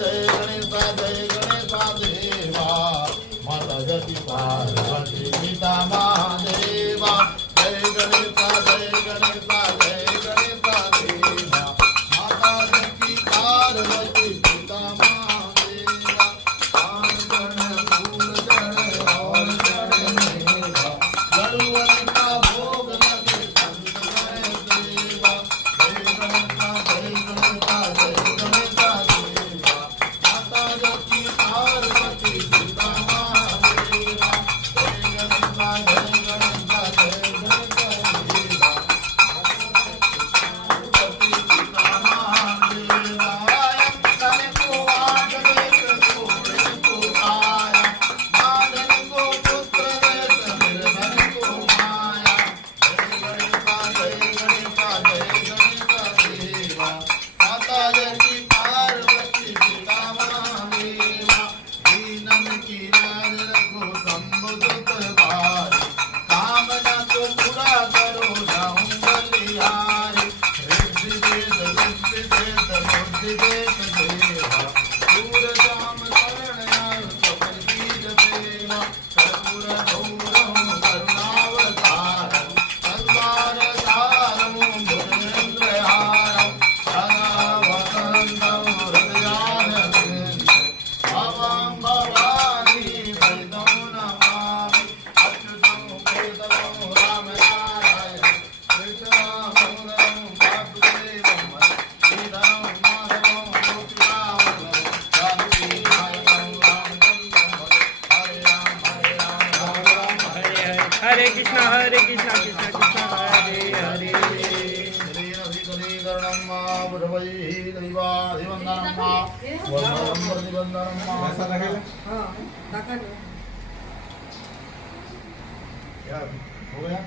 जय गणेशा देवा माता गती पार्वती पिता महादेवा जय गणेशा देवा माता गती पार्वती पिता महादेवा आन गण फूल जड़ और जड़ मेघा लड़ुअन का भोग लगे संत गण देवा जय गणेशा देवा माता गती पार्वती पिता महादेवा जय गणेशा हरे कृष्णा कृष्णा कृष्णा हरे हरे हो गया